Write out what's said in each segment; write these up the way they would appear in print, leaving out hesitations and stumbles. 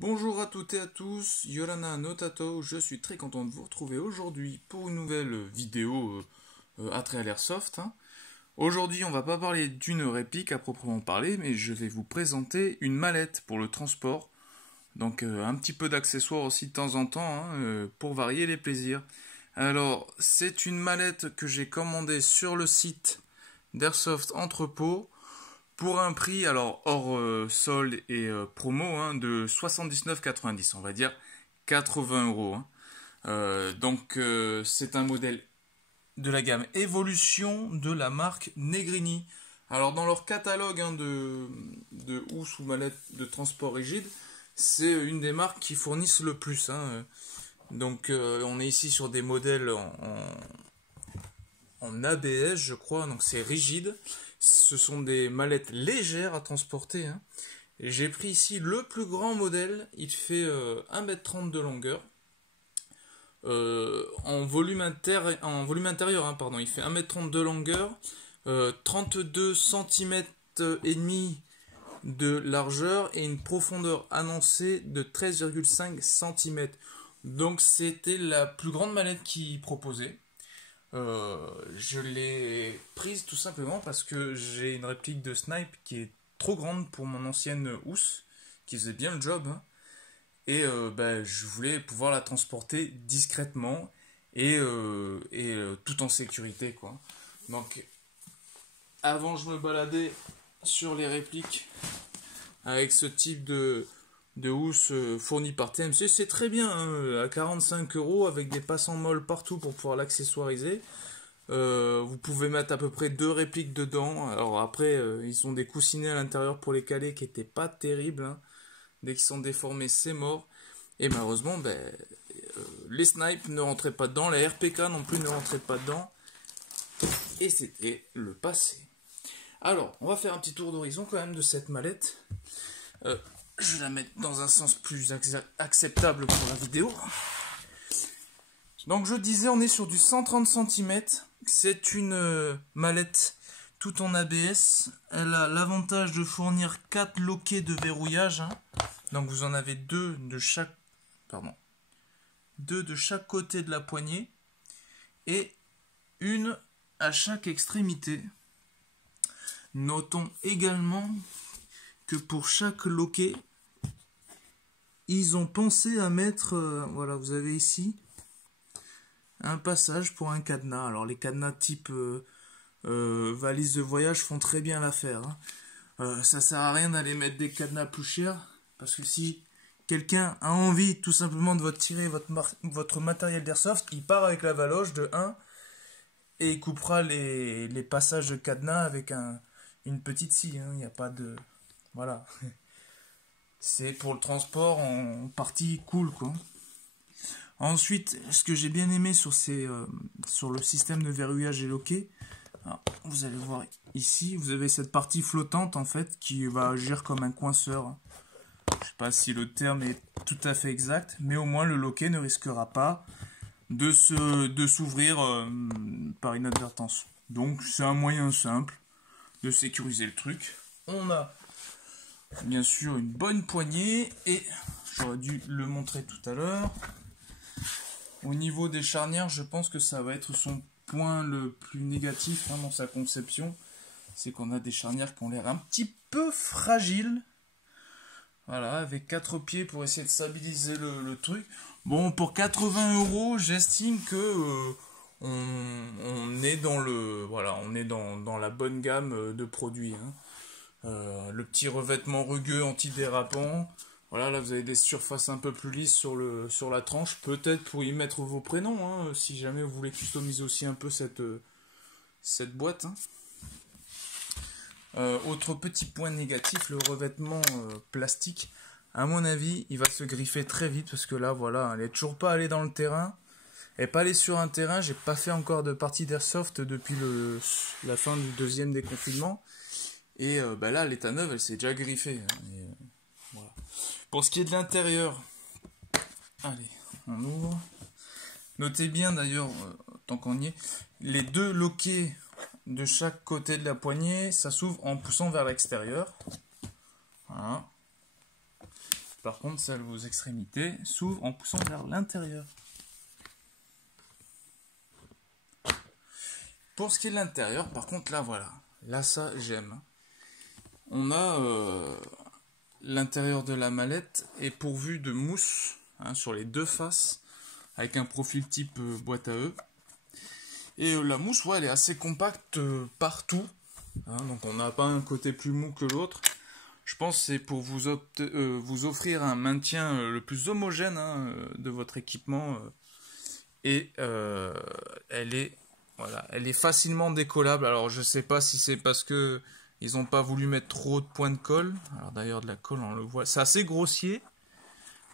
Bonjour à toutes et à tous, Yolana Notato, je suis très content de vous retrouver aujourd'hui pour une nouvelle vidéo attrait à l'airsoft. Aujourd'hui, on va pas parler d'une réplique à proprement parler, mais je vais vous présenter une mallette pour le transport. Donc un petit peu d'accessoires aussi de temps en temps pour varier les plaisirs. Alors, c'est une mallette que j'ai commandée sur le site d'Airsoft Entrepôt pour un prix, alors hors solde et promo, de 79,90, on va dire 80 euros. Donc c'est un modèle de la gamme Evolution de la marque Negrini. Alors dans leur catalogue de housse ou mallette de transport rigide, c'est une des marques qui fournissent le plus. Donc on est ici sur des modèles en ABS, je crois, donc c'est rigide. Ce sont des mallettes légères à transporter. J'ai pris ici le plus grand modèle, il fait 1,30 m de longueur. En volume intérieur, pardon, il fait 1,30 m de longueur, 32 cm et demi de largeur et une profondeur annoncée de 13,5 cm. Donc c'était la plus grande mallette qu'ils proposaient. Je l'ai prise tout simplement parce que j'ai une réplique de snipe qui est trop grande pour mon ancienne housse, qui faisait bien le job. Et je voulais pouvoir la transporter discrètement et tout en sécurité, quoi. Donc, avant, je me baladais sur les répliques avec ce type de housse fournie par TMC. C'est très bien, à 45 € avec des passants molles partout pour pouvoir l'accessoiriser. Vous pouvez mettre à peu près 2 répliques dedans. Alors après, ils ont des coussinets à l'intérieur pour les caler qui n'étaient pas terribles. Dès qu'ils sont déformés, c'est mort. Et malheureusement, les snipes ne rentraient pas dedans, les RPK non plus ne rentraient pas dedans. Et c'était le passé. Alors, on va faire un petit tour d'horizon quand même de cette mallette. Je vais la mettre dans un sens plus acceptable pour la vidéo. Donc je disais, on est sur du 130 cm. C'est une mallette tout en ABS. Elle a l'avantage de fournir 4 loquets de verrouillage. Donc vous en avez deux de chaque côté de la poignée et une à chaque extrémité. Notons également que pour chaque loquet, ils ont pensé à mettre, voilà, vous avez ici un passage pour un cadenas. Alors les cadenas type valise de voyage font très bien l'affaire. Ça sert à rien d'aller mettre des cadenas plus chers, parce que si quelqu'un a envie tout simplement de tirer votre matériel d'airsoft, il part avec la valoche de 1 et il coupera les passages de cadenas avec une petite scie. Il n'y a pas de... Voilà. C'est pour le transport en partie cool, quoi. Ensuite, ce que j'ai bien aimé sur le système de verrouillage et loquet, vous allez voir ici, vous avez cette partie flottante en fait qui va agir comme un coinceur. Je sais pas si le terme est tout à fait exact, mais au moins le loquet ne risquera pas de s'ouvrir par inadvertance. Donc c'est un moyen simple de sécuriser le truc. On a bien sûr une bonne poignée et j'aurais dû le montrer tout à l'heure. Au niveau des charnières, je pense que ça va être son point le plus négatif dans sa conception. C'est qu'on a des charnières qui ont l'air un petit peu fragiles. Voilà, avec 4 pieds pour essayer de stabiliser le truc. Bon, pour 80 €, j'estime que on est dans dans la bonne gamme de produits. Le petit revêtement rugueux anti-dérapant. Voilà, là vous avez des surfaces un peu plus lisses sur la tranche, peut-être pour y mettre vos prénoms, si jamais vous voulez customiser aussi un peu cette boîte. Autre petit point négatif, le revêtement plastique. À mon avis, il va se griffer très vite parce que là, voilà, elle n'est toujours pas allée dans le terrain. Elle n'est pas allée sur un terrain, j'ai pas fait encore de partie d'airsoft depuis la fin du 2e déconfinement. Et là, l'état neuve, elle s'est déjà griffée. Voilà. Pour ce qui est de l'intérieur, allez, on ouvre. Notez bien d'ailleurs, tant qu'on y est, les 2 loquets de chaque côté de la poignée, ça s'ouvre en poussant vers l'extérieur. Voilà. Par contre, celles aux extrémités s'ouvrent en poussant vers l'intérieur. Pour ce qui est de l'intérieur, par contre, là, voilà. Là, ça, j'aime. On a l'intérieur de la mallette est pourvu de mousse sur les deux faces, avec un profil type boîte à œufs. Et la mousse, ouais, elle est assez compacte partout. Donc on n'a pas un côté plus mou que l'autre. Je pense que c'est pour vous offrir un maintien le plus homogène de votre équipement. Et elle est facilement décollable. Alors je sais pas si c'est parce que ils n'ont pas voulu mettre trop de points de colle. Alors d'ailleurs de la colle on le voit. C'est assez grossier.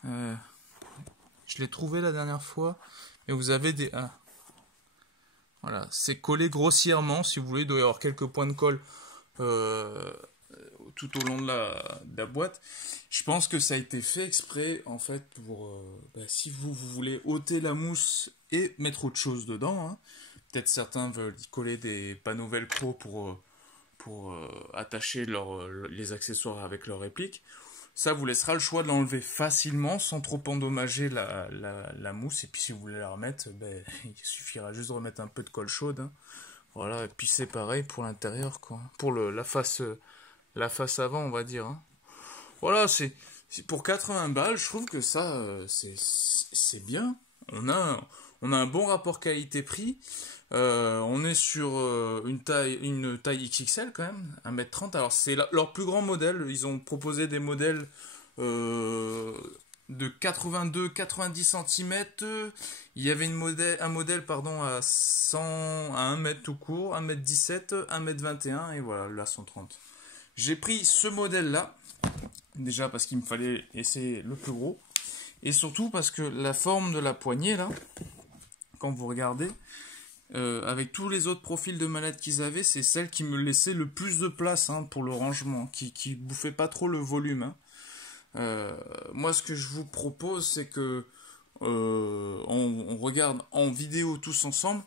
Je l'ai trouvé la dernière fois. Et vous avez des... voilà, c'est collé grossièrement. Si vous voulez, il doit y avoir quelques points de colle tout au long de la boîte. Je pense que ça a été fait exprès en fait pour si vous voulez ôter la mousse et mettre autre chose dedans. Peut-être certains veulent y coller des panneaux velcro pour attacher les accessoires avec leur réplique. Ça vous laissera le choix de l'enlever facilement sans trop endommager la mousse. Et puis si vous voulez la remettre, il suffira juste de remettre un peu de colle chaude. Voilà, et puis c'est pareil pour l'intérieur, quoi. Pour la face avant, on va dire. Voilà, c'est pour 80 balles, je trouve que ça, c'est bien. On a un bon rapport qualité-prix. On est sur une taille XXL quand même, 1m30. Alors c'est leur plus grand modèle. Ils ont proposé des modèles de 82-90 cm. Il y avait un modèle à 1 mètre tout court, 1m17, 1m21 et voilà, la 130. J'ai pris ce modèle là, déjà parce qu'il me fallait essayer le plus gros, et surtout parce que la forme de la poignée là, quand vous regardez, avec tous les autres profils de mallette qu'ils avaient, c'est celle qui me laissait le plus de place pour le rangement, qui bouffait pas trop le volume. Moi, ce que je vous propose, c'est que on regarde en vidéo tous ensemble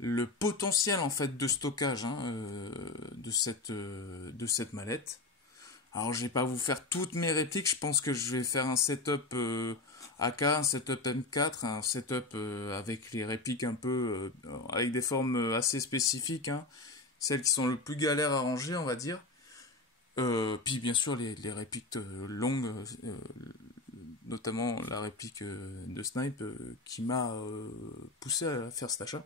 le potentiel en fait de stockage de cette mallette. Alors, je vais pas vous faire toutes mes répliques. Je pense que je vais faire un setup AK, un setup M4, un setup avec les répliques un peu avec des formes assez spécifiques, celles qui sont le plus galères à ranger, on va dire. Puis bien sûr les répliques longues, notamment la réplique de Snipe qui m'a poussé à faire cet achat.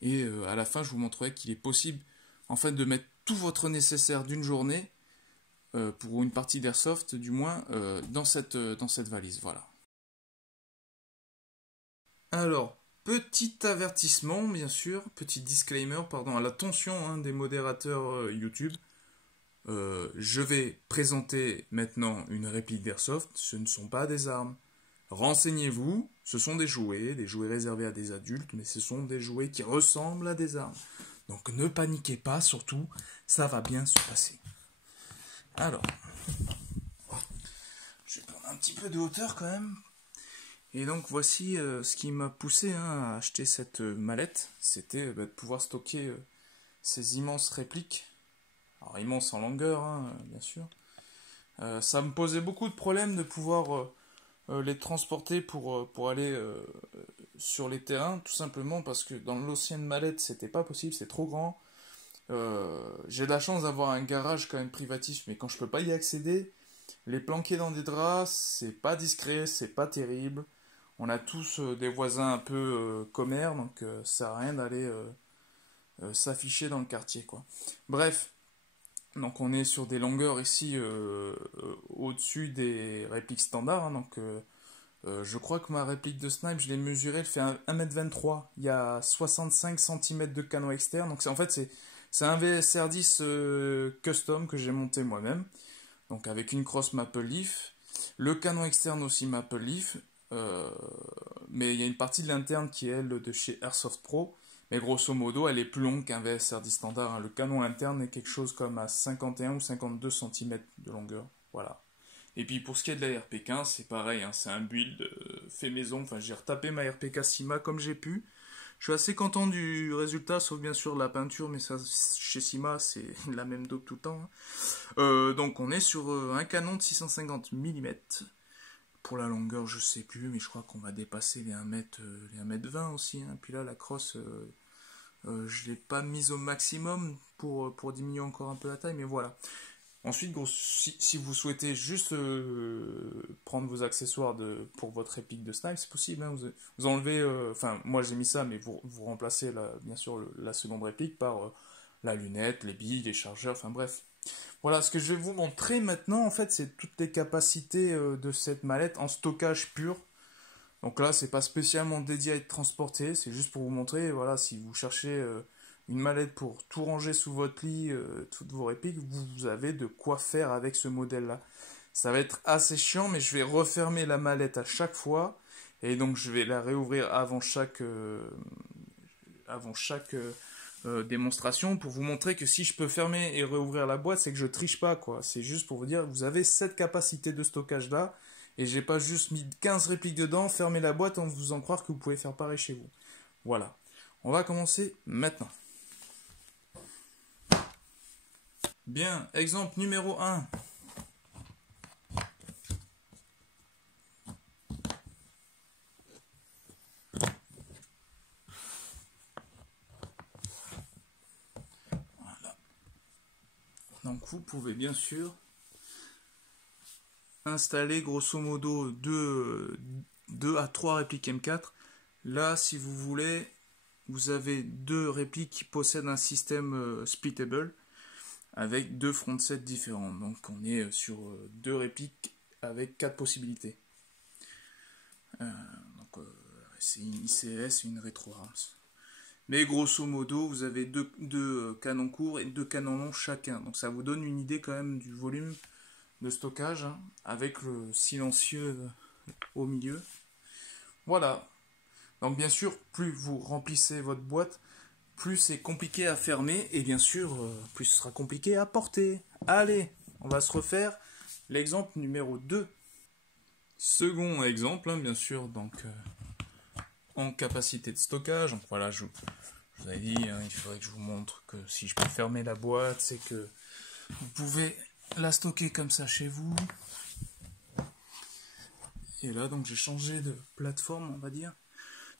Et à la fin, je vous montrerai qu'il est possible en fait de mettre tout votre nécessaire d'une journée pour une partie d'airsoft du moins dans cette valise. Voilà. Alors, petit avertissement bien sûr, petit disclaimer à l'attention des modérateurs YouTube. Je vais présenter maintenant une réplique d'airsoft, ce ne sont pas des armes. Renseignez-vous, ce sont des jouets réservés à des adultes, mais ce sont des jouets qui ressemblent à des armes. Donc ne paniquez pas, surtout, ça va bien se passer. Alors, je vais prendre un petit peu de hauteur quand même. Et donc voici ce qui m'a poussé à acheter cette mallette, c'était de pouvoir stocker ces immenses répliques. Alors immenses en longueur, bien sûr. Ça me posait beaucoup de problèmes de pouvoir les transporter pour aller sur les terrains, tout simplement parce que dans l'ancienne mallette, c'était pas possible, c'est trop grand. J'ai la chance d'avoir un garage quand même privatif, mais quand je peux pas y accéder, les planquer dans des draps, c'est pas discret, c'est pas terrible. On a tous des voisins un peu commères, donc ça sert à rien d'aller s'afficher dans le quartier, quoi. Bref, donc on est sur des longueurs ici au-dessus des répliques standards, je crois que ma réplique de Snipe, je l'ai mesurée, elle fait 1m23, il y a 65 cm de canon externe, donc c'est un VSR10 custom que j'ai monté moi-même, donc avec une crosse Maple Leaf, le canon externe aussi Maple Leaf, mais il y a une partie de l'interne qui est elle de chez Airsoft Pro, mais grosso modo elle est plus longue qu'un VSR10 standard, le canon interne est quelque chose comme à 51 ou 52 cm de longueur, voilà. Et puis pour ce qui est de la RP15, c'est pareil, c'est un build fait maison, j'ai retapé ma RPK Sima comme j'ai pu. Je suis assez content du résultat, sauf bien sûr la peinture, mais ça, chez Sima, c'est la même dope tout le temps. Donc on est sur un canon de 650 mm, Pour la longueur, je sais plus, mais je crois qu'on va dépasser les 1m20 aussi. Hein. Puis là, la crosse, je ne l'ai pas mise au maximum pour diminuer encore un peu la taille, mais voilà. Ensuite, gros, si vous souhaitez juste prendre vos accessoires pour votre réplique de snipe, c'est possible. Hein, vous enlevez, enfin, moi j'ai mis ça, mais vous remplacez bien sûr la seconde réplique par la lunette, les billes, les chargeurs, enfin bref. Voilà, ce que je vais vous montrer maintenant, en fait, c'est toutes les capacités de cette mallette en stockage pur. Donc là, c'est pas spécialement dédié à être transporté, c'est juste pour vous montrer, voilà, si vous cherchez une mallette pour tout ranger sous votre lit, toutes vos répliques, vous avez de quoi faire avec ce modèle-là. Ça va être assez chiant, mais je vais refermer la mallette à chaque fois, et donc je vais la réouvrir avant chaque démonstration pour vous montrer que si je peux fermer et réouvrir la boîte, c'est que je triche pas, quoi. C'est juste pour vous dire, vous avez cette capacité de stockage là, et j'ai pas juste mis 15 répliques dedans, fermer la boîte en vous faisant croire que vous pouvez faire pareil chez vous. Voilà. On va commencer maintenant. Bien, exemple numéro 1. Voilà. Donc vous pouvez bien sûr installer grosso modo 2 à 3 répliques M4. Là, si vous voulez, vous avez 2 répliques qui possèdent un système splittable avec 2 front sets différents. Donc on est sur 2 répliques avec 4 possibilités. C'est une ICS et une RetroArms. Mais grosso modo, vous avez 2 canons courts et 2 canons longs chacun. Donc ça vous donne une idée quand même du volume de stockage, hein, avec le silencieux au milieu. Voilà. Donc bien sûr, plus vous remplissez votre boîte, plus c'est compliqué à fermer, et bien sûr, plus ce sera compliqué à porter. Allez, on va se refaire l'exemple numéro 2. Second exemple, hein, bien sûr, donc en capacité de stockage. Donc voilà, je vous avais dit, hein, il faudrait que je vous montre que si je peux fermer la boîte, c'est que vous pouvez la stocker comme ça chez vous. Et là, donc j'ai changé de plateforme, on va dire.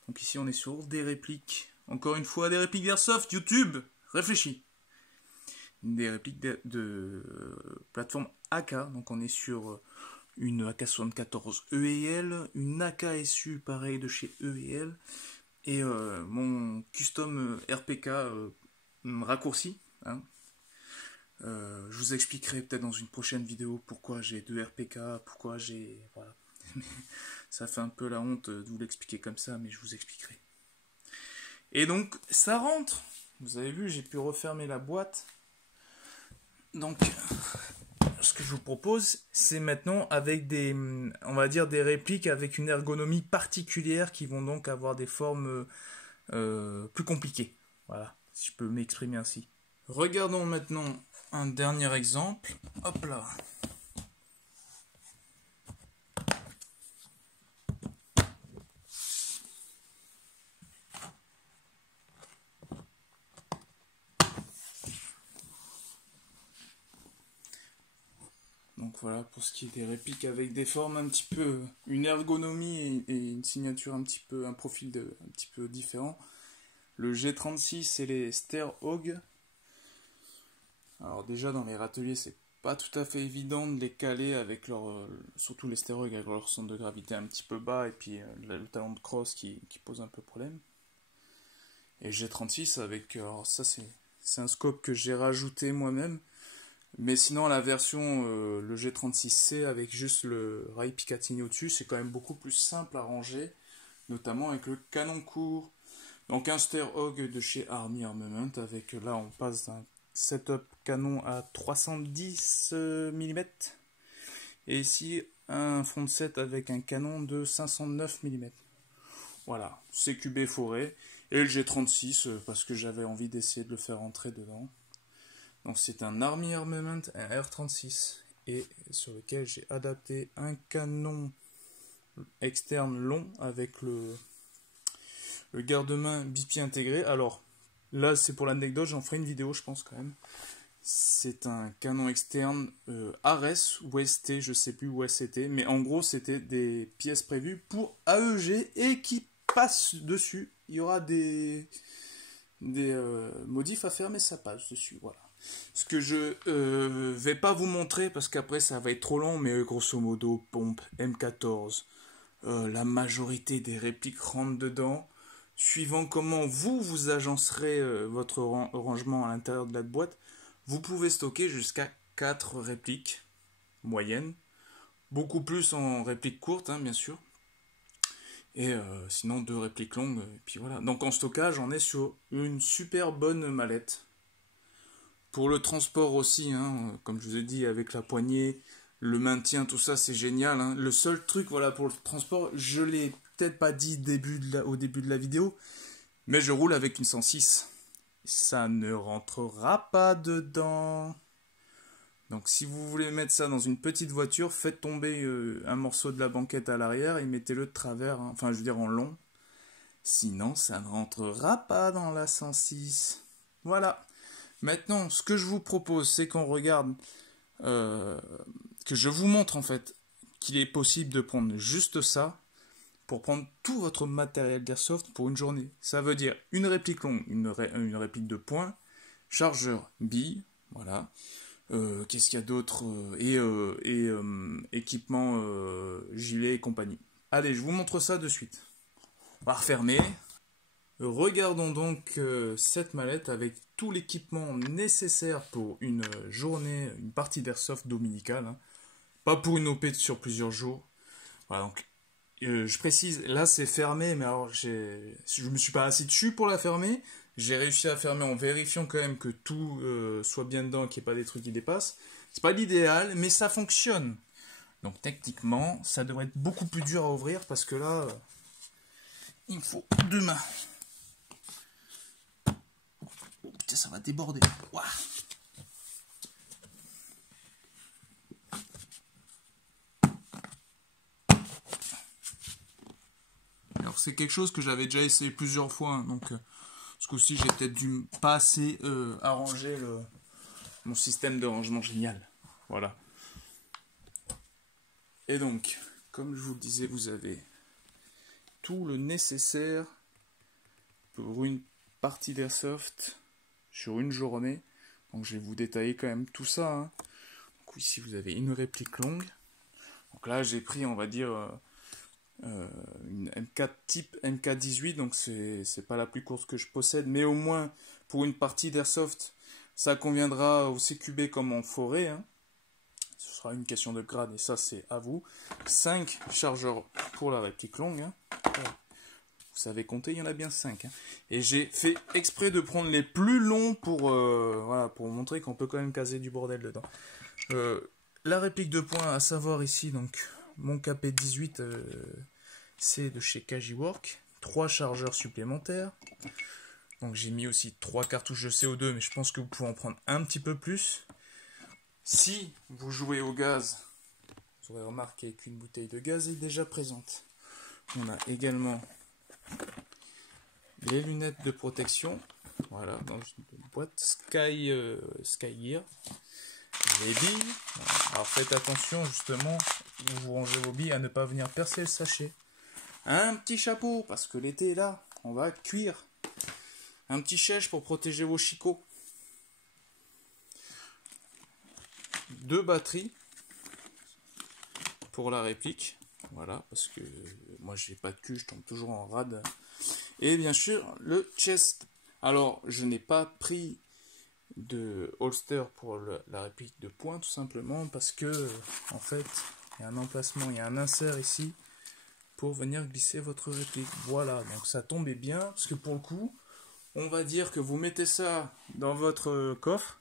Donc ici, on est sur des répliques. Encore une fois, des répliques d'Airsoft, YouTube, réfléchis. Des répliques de plateforme AK. Donc on est sur une AK-74 E&L, une AK-SU pareil de chez E&L, et mon custom RPK raccourci. Hein. Je vous expliquerai peut-être dans une prochaine vidéo pourquoi j'ai 2 RPK, pourquoi j'ai... Voilà. Ça fait un peu la honte de vous l'expliquer comme ça, mais je vous expliquerai. Et donc, ça rentre. Vous avez vu, j'ai pu refermer la boîte. Donc, ce que je vous propose, c'est maintenant avec des, on va dire, des répliques avec une ergonomie particulière qui vont donc avoir des formes plus compliquées. Voilà, si je peux m'exprimer ainsi. Regardons maintenant un dernier exemple. Hop là. Donc voilà, pour ce qui est des répliques avec des formes un petit peu, une ergonomie et une signature un profil un petit peu différent. Le G36 et les Ster-Hog. Alors déjà dans les râteliers, c'est pas tout à fait évident de les caler avec surtout les Ster-Hog avec leur centre de gravité un petit peu bas et puis le talon de crosse qui pose un peu problème. Et G36 avec, alors ça c'est un scope que j'ai rajouté moi-même. Mais sinon, la version, le G36C avec juste le rail Picatinny au-dessus, c'est quand même beaucoup plus simple à ranger, notamment avec le canon court. Donc un Ster-Hog de chez Army Armament, avec là on passe d'un setup canon à 310 mm, et ici un front set avec un canon de 509 mm. Voilà, CQB forêt, et le G36 parce que j'avais envie d'essayer de le faire entrer dedans. Donc c'est un Army Armament, un R36, et sur lequel j'ai adapté un canon externe long avec le garde-main bipied intégré. Alors là c'est pour l'anecdote, j'en ferai une vidéo je pense quand même. C'est un canon externe Ares ou ST, je sais plus où c'était, mais en gros c'était des pièces prévues pour AEG et qui passent dessus. Il y aura des modifs à faire, mais ça passe dessus, voilà. Ce que je vais pas vous montrer parce qu'après ça va être trop long, mais grosso modo, pompe M14, la majorité des répliques rentrent dedans. Suivant comment vous agencerez votre rangement à l'intérieur de la boîte, vous pouvez stocker jusqu'à 4 répliques moyennes, beaucoup plus en répliques courtes, hein, bien sûr, et sinon 2 répliques longues, et puis voilà. Donc en stockage, on est sur une super bonne mallette. Pour le transport aussi, hein, comme je vous ai dit, avec la poignée, le maintien, tout ça, c'est génial. Hein. Le seul truc, voilà, pour le transport, je l'ai peut-être pas dit au début de la vidéo, mais je roule avec une 106. Ça ne rentrera pas dedans. Donc si vous voulez mettre ça dans une petite voiture, faites tomber un morceau de la banquette à l'arrière et mettez-le de travers, hein. Enfin je veux dire en long. Sinon ça ne rentrera pas dans la 106. Voilà. Maintenant, ce que je vous propose, c'est qu'on regarde, que je vous montre en fait qu'il est possible de prendre juste ça pour prendre tout votre matériel d'airsoft pour une journée. Ça veut dire une réplique longue, une réplique de poing, chargeur bille, voilà. Qu'est-ce qu'il y a d'autre et équipement gilet et compagnie. Allez, je vous montre ça de suite. On va refermer. Regardons donc cette mallette avec tout l'équipement nécessaire pour une journée, une partie d'airsoft dominicale. Hein. Pas pour une OP sur plusieurs jours. Voilà, donc je précise, là c'est fermé, mais alors je me suis pas assis dessus pour la fermer. J'ai réussi à fermer en vérifiant quand même que tout soit bien dedans, qu'il n'y ait pas des trucs qui dépassent. C'est pas l'idéal, mais ça fonctionne. Donc techniquement, ça devrait être beaucoup plus dur à ouvrir parce que là, il me faut 2 mains. Oh putain, ça va déborder. Ouah. Alors c'est quelque chose que j'avais déjà essayé plusieurs fois, hein, donc ce coup-ci j'ai peut-être dû pas assez arranger mon système de rangement génial. Voilà. Et donc, comme je vous le disais, vous avez tout le nécessaire pour une partie d'airsoft sur une journée. Donc je vais vous détailler quand même tout ça. Hein. Donc ici vous avez une réplique longue. Donc là j'ai pris, on va dire, une M4 type MK18, donc c'est pas la plus courte que je possède, mais au moins pour une partie d'airsoft, ça conviendra au CQB comme en forêt. Hein. Ce sera une question de grade et ça c'est à vous. 5 chargeurs pour la réplique longue. Hein. Vous savez compter, il y en a bien 5. Hein. Et j'ai fait exprès de prendre les plus longs pour, voilà, pour montrer qu'on peut quand même caser du bordel dedans. La réplique de poing, à savoir ici, donc mon KP18, c'est de chez Kajiwork. 3 chargeurs supplémentaires. Donc j'ai mis aussi 3 cartouches de CO2, mais je pense que vous pouvez en prendre un petit peu plus. Si vous jouez au gaz, vous aurez remarqué qu'une bouteille de gaz est déjà présente. On a également les lunettes de protection, voilà, dans une boîte Sky Gear. Les billes, alors faites attention justement où vous rangez vos billes à ne pas venir percer le sachet. Un petit chapeau parce que l'été est là, on va cuire. Un petit chèche pour protéger vos chicots. 2 batteries pour la réplique, voilà, parce que moi j'ai pas de cul, je tombe toujours en rade. Et bien sûr le chest. Alors je n'ai pas pris de holster pour la réplique de poing tout simplement parce que en fait il y a un emplacement, il y a un insert ici pour venir glisser votre réplique. Voilà, donc ça tombait bien parce que pour le coup on va dire que vous mettez ça dans votre coffre.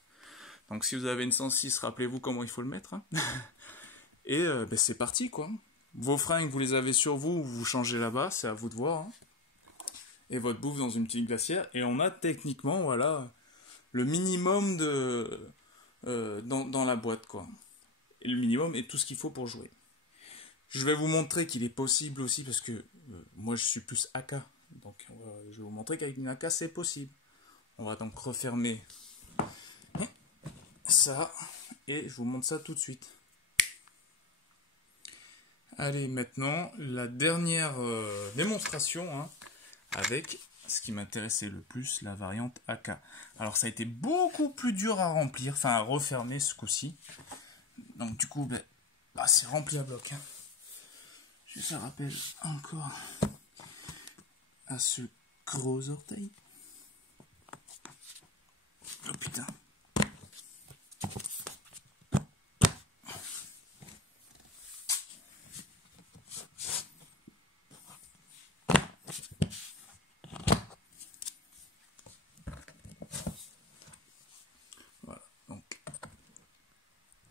Donc si vous avez une 106, rappelez-vous comment il faut le mettre. Hein. Et ben, c'est parti quoi. Vos fringues, vous les avez sur vous, vous changez là-bas, c'est à vous de voir. Hein. Et votre bouffe dans une petite glacière. Et on a techniquement, voilà, le minimum de dans la boîte quoi. Et le minimum est tout ce qu'il faut pour jouer. Je vais vous montrer qu'il est possible aussi parce que moi je suis plus AK. Donc je vais vous montrer qu'avec une AK c'est possible. On va donc refermer ça, et je vous montre ça tout de suite. Allez, maintenant, la dernière démonstration, hein, avec ce qui m'intéressait le plus, la variante AK. Alors, ça a été beaucoup plus dur à remplir, enfin à refermer ce coup-ci. Donc, du coup, c'est rempli à bloc. Hein. Je fais rappel encore à ce gros orteil. Oh putain. Voilà, donc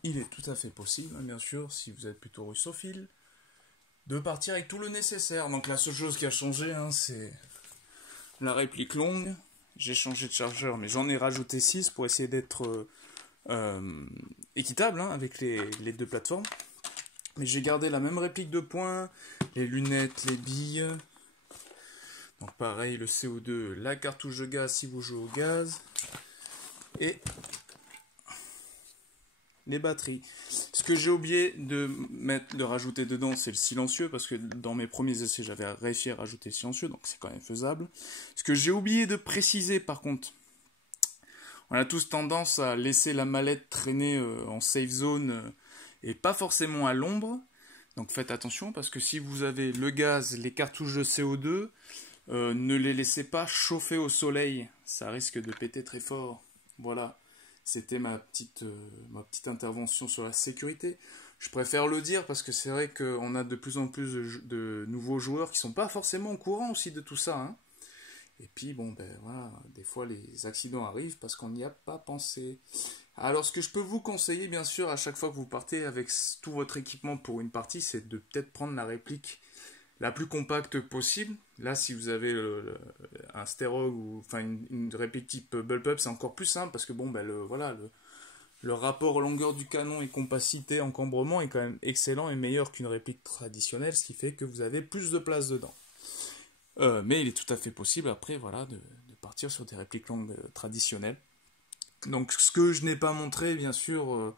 il est tout à fait possible, hein, bien sûr, si vous êtes plutôt russophile, de partir avec tout le nécessaire. Donc la seule chose qui a changé, hein, c'est la réplique longue. J'ai changé de chargeur, mais j'en ai rajouté 6 pour essayer d'être équitable, hein, avec les deux plateformes. Mais j'ai gardé la même réplique de points, les lunettes, les billes. Donc pareil, le CO2, la cartouche de gaz si vous jouez au gaz. Et les batteries. Ce que j'ai oublié de rajouter dedans, c'est le silencieux, parce que dans mes premiers essais, j'avais réussi à rajouter le silencieux, donc c'est quand même faisable. Ce que j'ai oublié de préciser, par contre, on a tous tendance à laisser la mallette traîner en safe zone et pas forcément à l'ombre. Donc faites attention, parce que si vous avez le gaz, les cartouches de CO2, ne les laissez pas chauffer au soleil, ça risque de péter très fort. Voilà. C'était ma petite intervention sur la sécurité. Je préfère le dire parce que c'est vrai qu'on a de plus en plus de nouveaux joueurs qui sont pas forcément au courant aussi de tout ça. Hein. Et puis bon, voilà, des fois les accidents arrivent parce qu'on n'y a pas pensé. Alors ce que je peux vous conseiller, bien sûr, à chaque fois que vous partez avec tout votre équipement pour une partie, c'est de peut-être prendre la réplique la plus compacte possible. Là, si vous avez un Sterog ou enfin une réplique type Bullpup, c'est encore plus simple parce que bon, le rapport longueur du canon et compacité encombrement est quand même excellent et meilleur qu'une réplique traditionnelle, ce qui fait que vous avez plus de place dedans. Mais il est tout à fait possible après, voilà, de partir sur des répliques longues traditionnelles. Donc, ce que je n'ai pas montré, bien sûr.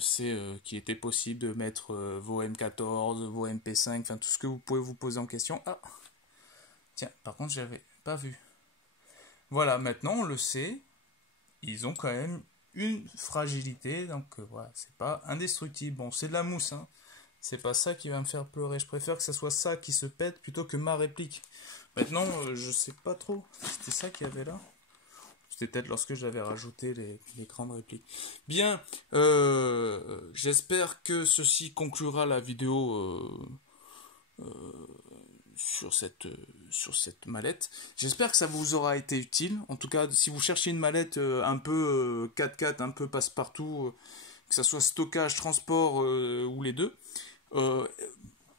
C'est qu'il était possible de mettre vos M14, vos MP5, enfin tout ce que vous pouvez vous poser en question. Ah, tiens, par contre, j'avais pas vu. Voilà, maintenant on le sait, ils ont quand même une fragilité, donc voilà, c'est pas indestructible. Bon, c'est de la mousse, hein. C'est pas ça qui va me faire pleurer. Je préfère que ça soit ça qui se pète plutôt que ma réplique. Maintenant, je sais pas trop. C'était ça qu'il y avait là. C'était peut-être lorsque j'avais rajouté les grandes répliques. Bien, j'espère que ceci conclura la vidéo sur cette mallette. J'espère que ça vous aura été utile. En tout cas, si vous cherchez une mallette un peu 4x4, un peu passe-partout, que ça soit stockage, transport ou les deux,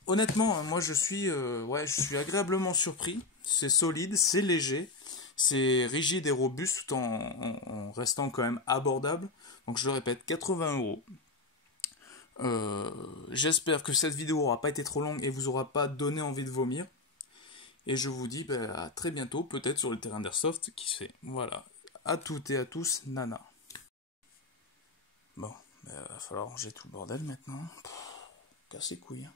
honnêtement, moi je suis agréablement surpris. C'est solide, c'est léger. C'est rigide et robuste tout en restant quand même abordable. Donc je le répète, 80 €. J'espère que cette vidéo n'aura pas été trop longue et vous aura pas donné envie de vomir. Et je vous dis à très bientôt, peut-être sur le terrain d'Airsoft, qui sait. Voilà. À toutes et à tous, Nana. Bon, il va falloir ranger tout le bordel maintenant. Casse les couilles.